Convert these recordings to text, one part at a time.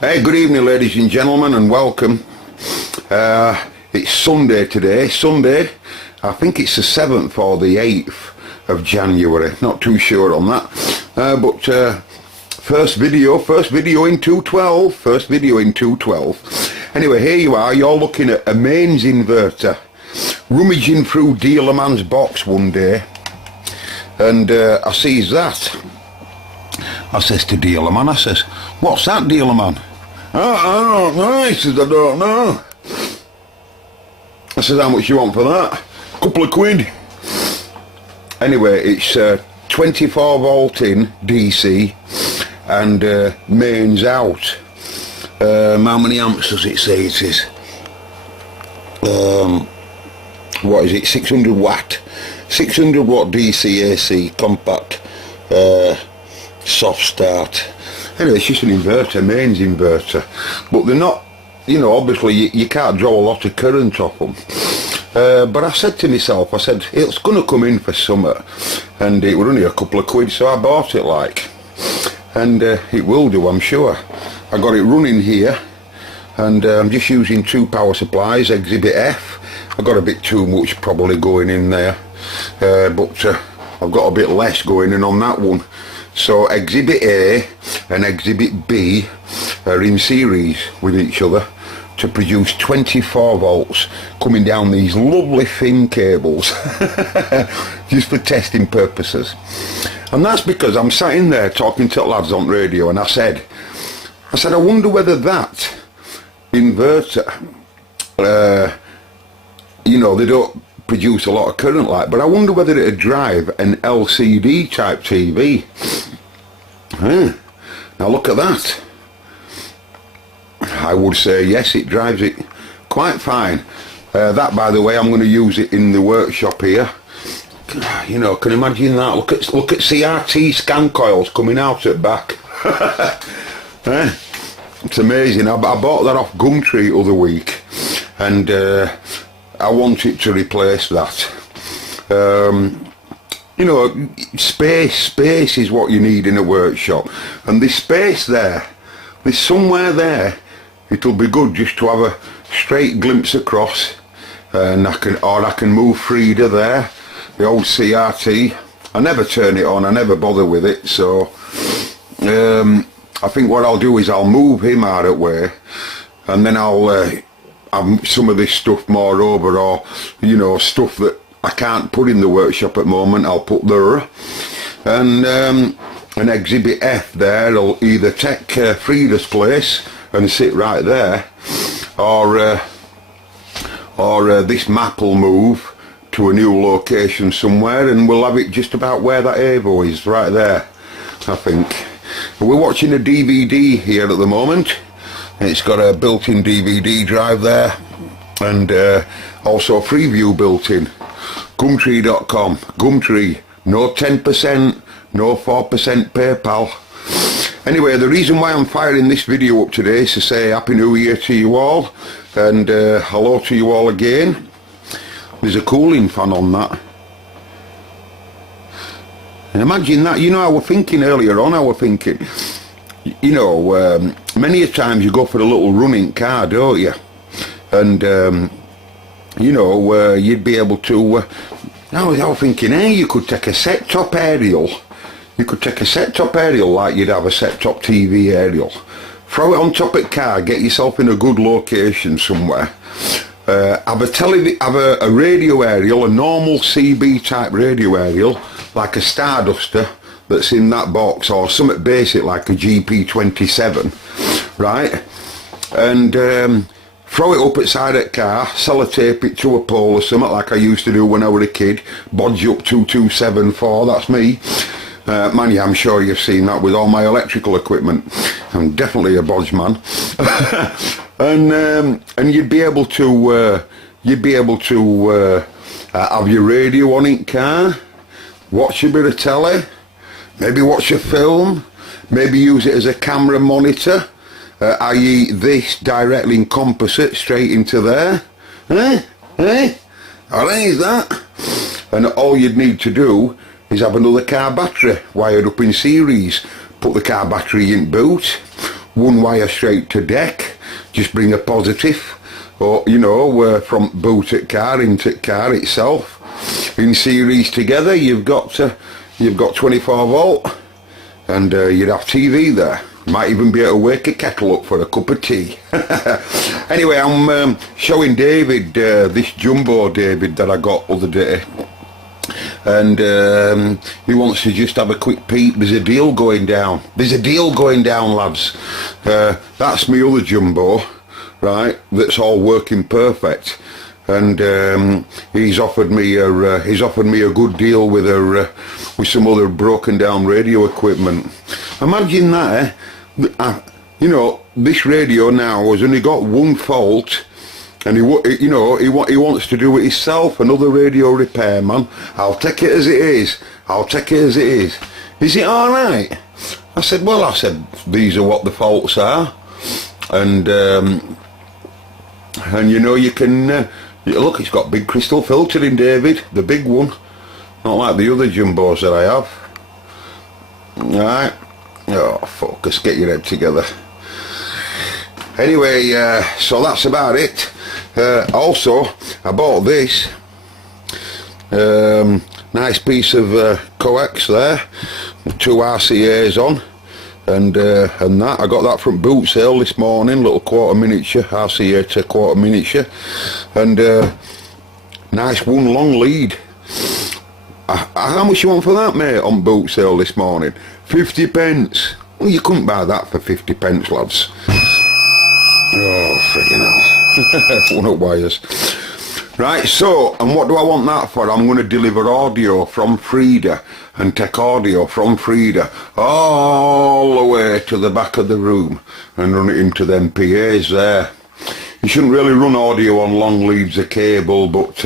Hey, good evening ladies and gentlemen, and welcome. It's Sunday today, I think it's the 7th or the 8th of January, not too sure on that, but first video in 212, anyway, here you are, you're looking at a mains inverter, rummaging through Dealerman's box one day, and I sees that. I says to Dealerman, I says, "What's that, Dealerman?" I don't know, he says, "I don't know." I says, "How much you want for that?" "Couple of quid." Anyway, it's 24 volt in DC and mains out. How many amps does it say it is? What is it? 600 watt. 600 watt DC AC compact soft start. Anyway, it's just an inverter, mains inverter, but they're not, you know, obviously you can't draw a lot of current off them, but I said to myself, I said, it's going to come in for summer, and it were only a couple of quid, so I bought it, like, and it will do, I'm sure. I got it running here, and I'm just using 2 power supplies, Exhibit F. I got a bit too much probably going in there, but I've got a bit less going in on that one. So Exhibit A and Exhibit B are in series with each other to produce 24 volts coming down these lovely thin cables just for testing purposes. And that's because I'm sat in there talking to lads on radio, and I said I wonder whether that inverter, you know, they don't produce a lot of current, like, but I wonder whether it'd drive an LCD type TV. Now look at that. I would say yes, it drives it quite fine. That, by the way, I'm going to use it in the workshop here. You know, can you imagine that? Look at CRT scan coils coming out at back. It's amazing. I bought that off Gumtree other week, and I want it to replace that. You know, space is what you need in a workshop, and this space there, there's somewhere there, it'll be good just to have a straight glimpse across, and I can move Frida there, the old CRT. I never turn it on, I never bother with it, so I think what I'll do is I'll move him out of the way, and then I'll have some of this stuff more over, or, you know, stuff that I can't put in the workshop at the moment, I'll put there, and an Exhibit F there will either take Frida's place and sit right there, or this map will move to a new location somewhere, and we'll have it just about where that Avo is, right there, I think. We're watching a DVD here at the moment. It's got a built-in DVD drive there, and also a Freeview built-in. Gumtree.com. Gumtree. No 10%, no 4% PayPal. Anyway, the reason why I'm firing this video up today is to say Happy New Year to you all, and hello to you all again. There's a cooling fan on that. And imagine that. You know, I was thinking earlier on, you know, many a times you go for a little running car, don't you? And you know, you'd be able to, I was thinking, hey, you could take a set-top aerial. You could take a set-top aerial like you'd have a set-top TV aerial. Throw it on top of the car, get yourself in a good location somewhere. Have a radio aerial, a normal CB type radio aerial, like a Starduster that's in that box, or something basic like a GP27, right? And throw it up at side of the car, sellotape it to a pole or something like I used to do when I was a kid, bodge up 2274, that's me. Man, yeah, I'm sure you've seen that with all my electrical equipment. I'm definitely a bodge man. And you'd be able to have your radio on in the car, watch a bit of telly, maybe watch a film, maybe use it as a camera monitor, i.e. this directly in composite straight into there. How is that? And all you'd need to do is have another car battery wired up in series. Put the car battery in boot, one wire straight to deck, just bring a positive, or you know, from boot at car into car itself in series together. You've got 24 volt, and you'd have TV there. Might even be able to wake a kettle up for a cup of tea. Anyway, I'm showing David this jumbo David that I got other day, and he wants to just have a quick peep. There's a deal going down. There's a deal going down, lads. That's my other jumbo, right? That's all working perfect, and he's offered me a good deal with with some other broken down radio equipment. Imagine that, you know, this radio now has only got one fault, and he wants to do it himself. Another radio repairman. I'll take it as it is. I'll take it as it is. Is it all right? I said, well, these are what the faults are, and you know, you can look. It's got big crystal filtering, David, the big one, not like the other jumbos that I have. Right. Oh, focus, get your head together. Anyway, so that's about it. Also, I bought this nice piece of coax there, 2 RCAs on, and that I got that from boot sale this morning. Little quarter miniature RCA to quarter miniature, and nice one long lead. How much you want for that, mate, on boot sale this morning? 50 pence. Well, you couldn't buy that for 50 pence, lads. Oh, friggin' hell. One up wires. Right, so, and what do I want that for? I'm going to deliver audio from Frida and take audio from Frida all the way to the back of the room and run it into them PAs there. You shouldn't really run audio on long leads of cable, but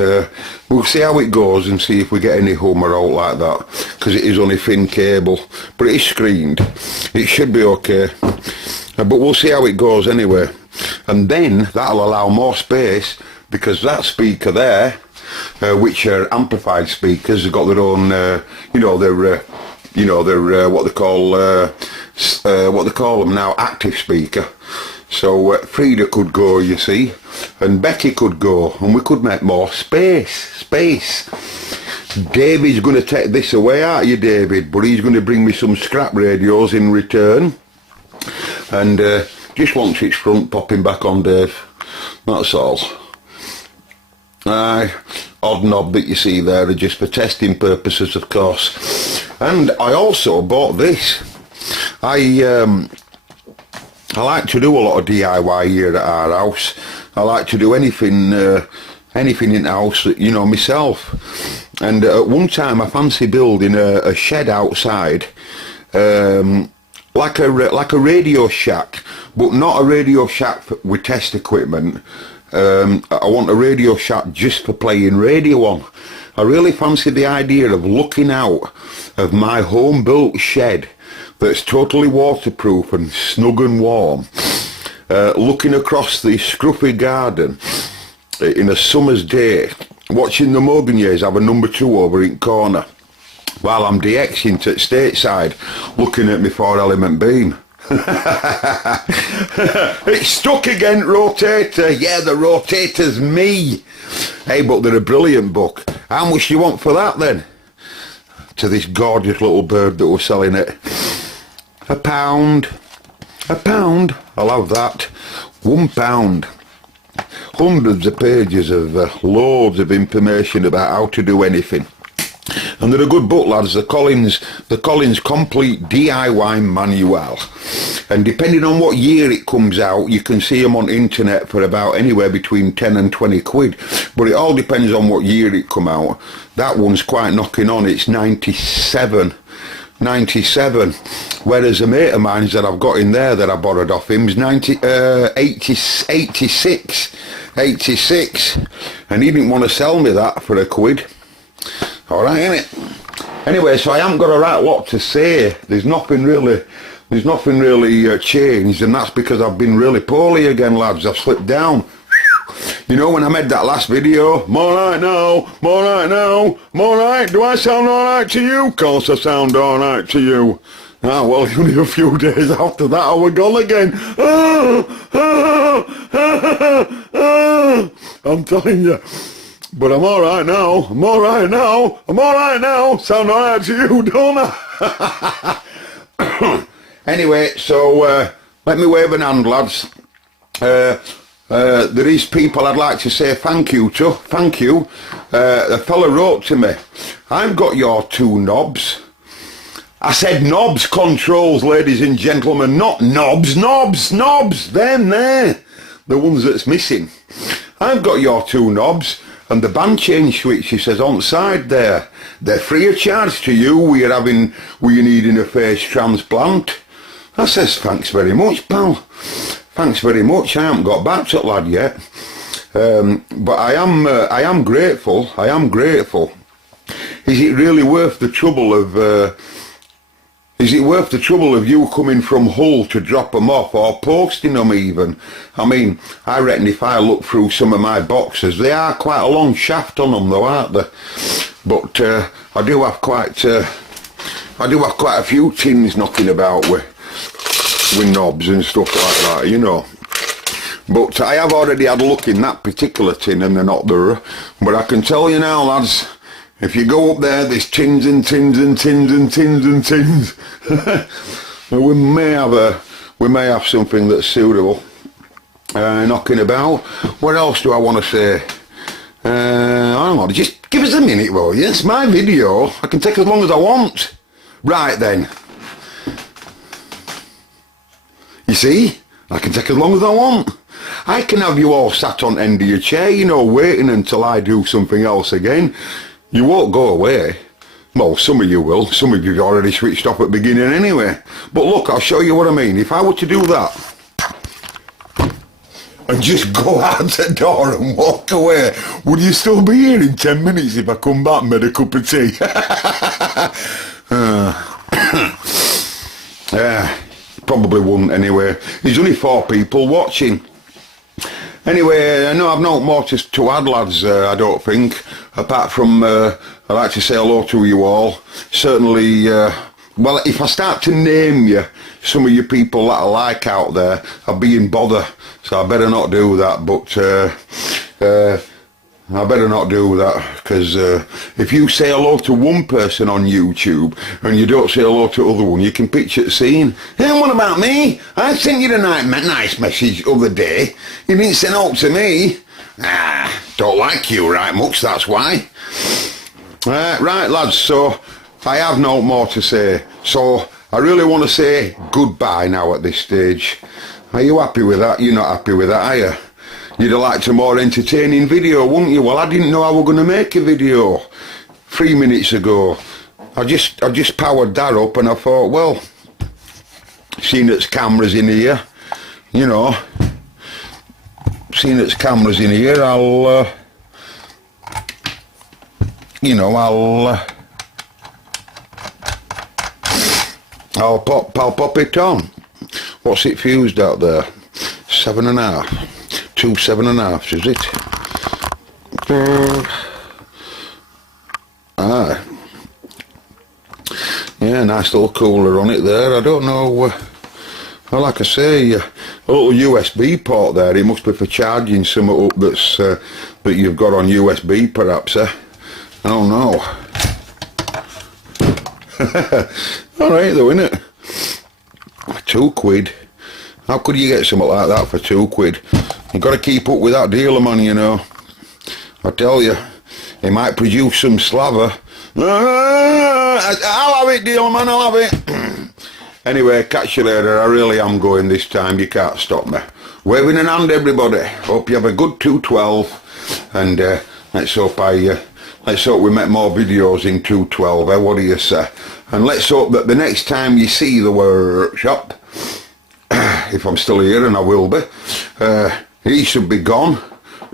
we'll see how it goes and see if we get any hummer out like that, because it is only thin cable, but it is screened. It should be okay, but we'll see how it goes anyway. And then that'll allow more space, because that speaker there, which are amplified speakers, have got their own, what they call them now, active speaker. So Frida could go, you see, and Becky could go, and we could make more space. David's going to take this away, aren't you, David? But he's going to bring me some scrap radios in return, and just wants its front popping back on, Dave. That's all. Odd knob that you see there are just for testing purposes, of course. And I also bought this. I like to do a lot of DIY here at our house. I like to do anything in house, you know, myself. And at one time I fancy building a shed outside, like a radio shack, but not a radio shack with test equipment. I want a radio shack just for playing radio on. I really fancy the idea of looking out of my home built shed that's totally waterproof and snug and warm, looking across the scruffy garden in a summer's day, watching the Mogoniers have a number 2 over in corner, while I'm DXing to stateside, looking at my 4-element beam. It's stuck again, rotator. Yeah, the rotator's me. Hey, but they're a brilliant book. How much do you want for that then? To this gorgeous little bird that was selling it. £1. £1. I'll have that. £1. Hundreds of pages of loads of information about how to do anything. And they're a good book, lads. The Collins Complete DIY Manual. And depending on what year it comes out, you can see them on internet for about anywhere between 10 and 20 quid. But it all depends on what year it come out. That one's quite knocking on. It's 97. Whereas a mate of mine that I've got in there that I borrowed off him is 86. And he didn't want to sell me that for a quid. Alright, innit? Anyway, so I haven't got a right lot to say. There's nothing really changed, and that's because I've been really poorly again, lads. I've slipped down. You know, when I made that last video, I'm alright now, I'm alright now, I'm alright. Do I sound alright to you? Of course I sound alright to you. Ah, well, only a few days after that, I was gone again. I'm telling you. But I'm all right now. I'm all right now. I'm all right now. Sound all right to you, don't I? Anyway, so let me wave an hand, lads. There is people I'd like to say thank you to. Thank you. A fella wrote to me, I've got your 2 knobs. I said knobs, controls, ladies and gentlemen, not knobs, knobs, them there, the ones that's missing. I've got your 2 knobs and the band change switch, he says, on the side there. They're free of charge to you, we're needing a face transplant. I says, thanks very much, pal. Thanks very much. I haven't got back to the lad yet. But I am grateful. I am grateful. Is it really worth the trouble of... Is it worth the trouble of you coming from Hull to drop them off or posting them even? I mean, I reckon if I look through some of my boxes, they are quite a long shaft on them though, aren't they? But I do have quite a few tins knocking about with knobs and stuff like that, you know. But I have already had a look in that particular tin and they're not there. But I can tell you now, lads, if you go up there, there's tins and tins and tins and tins and tins. we may have something that's suitable knocking about. What else do I want to say? Hang on, just give us a minute, will you? It's my video. I can take as long as I want. Right then. You see? I can take as long as I want. I can have you all sat on end of your chair, you know, waiting until I do something else again. You won't go away. Well, some of you will. Some of you already switched off at the beginning anyway. But look, I'll show you what I mean. If I were to do that and just go out the door and walk away, would you still be here in 10 minutes if I come back and made a cup of tea? Probably wouldn't anyway. There's only 4 people watching. Anyway, no, I've no more to add, lads, I don't think. Apart from, I'd like to say hello to you all. Certainly, well, if I start to name you, some of you people that I like out there, I'll be in bother. So I better not do that, but I better not do that, because if you say hello to one person on YouTube and you don't say hello to the other one, you can picture the scene. Hey, what about me? I sent you a nice message the other day. You didn't send out to me. Don't like you right much, that's why. Right, lads, so I have no more to say. So I really want to say goodbye now at this stage. Are you happy with that? You're not happy with that, are you? You'd have liked a more entertaining video, wouldn't you? Well, I didn't know I was going to make a video 3 minutes ago. I just powered that up and I thought, well, seeing it's cameras in here, you know, I'll pop it on. What's it fused out there? 7.5. 2 7.5s, is it? Yeah, nice little cooler on it there. I don't know, well, like I say, a little USB port there. It must be for charging something up that's that you've got on USB perhaps, I don't know. Alright though, innit? £2. How could you get something like that for £2? You've got to keep up with that dealer, man, you know. I tell you, he might produce some slaver. I'll have it, dealer man, I'll have it. Anyway, catch you later. I really am going this time. You can't stop me. Waving an hand, everybody. Hope you have a good 212. And let's hope we make more videos in 212. What do you say? And let's hope that the next time you see the workshop, if I'm still here, and I will be, he should be gone.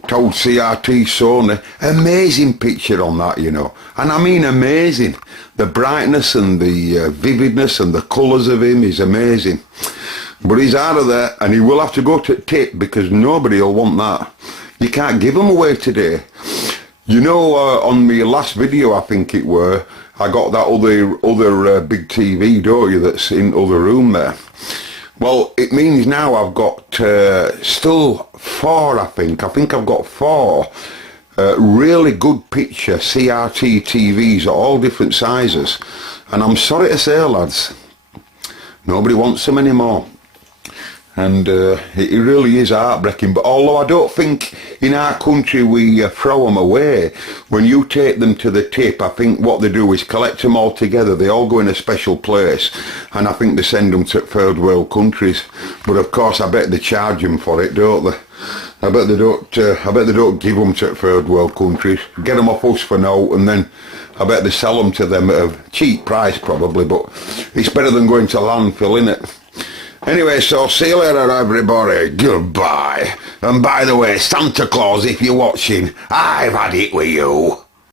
Told CRT Sony. Amazing picture on that, you know. And I mean amazing. The brightness and the vividness and the colours of him is amazing. But he's out of there, and he will have to go to tip because nobody will want that. You can't give them away today. You know, on my last video, I think it were, I got that other big TV, don't you, that's in the other room there. Well, it means now I've got still 4, I think. I think I've got 4 really good picture CRT TVs at all different sizes. And I'm sorry to say, lads, nobody wants them anymore. And it really is heartbreaking. But although I don't think in our country we throw them away, when you take them to the tip, I think what they do is collect them all together. They all go in a special place, and I think they send them to third world countries. But of course, I bet they charge them for it, don't they? I bet they don't. I bet they don't give them to third world countries. Get them off us for now, and then I bet they sell them to them at a cheap price, probably. But it's better than going to landfill, innit? Anyway, so see you later, everybody. Goodbye. And by the way, Santa Claus, if you're watching, I've had it with you.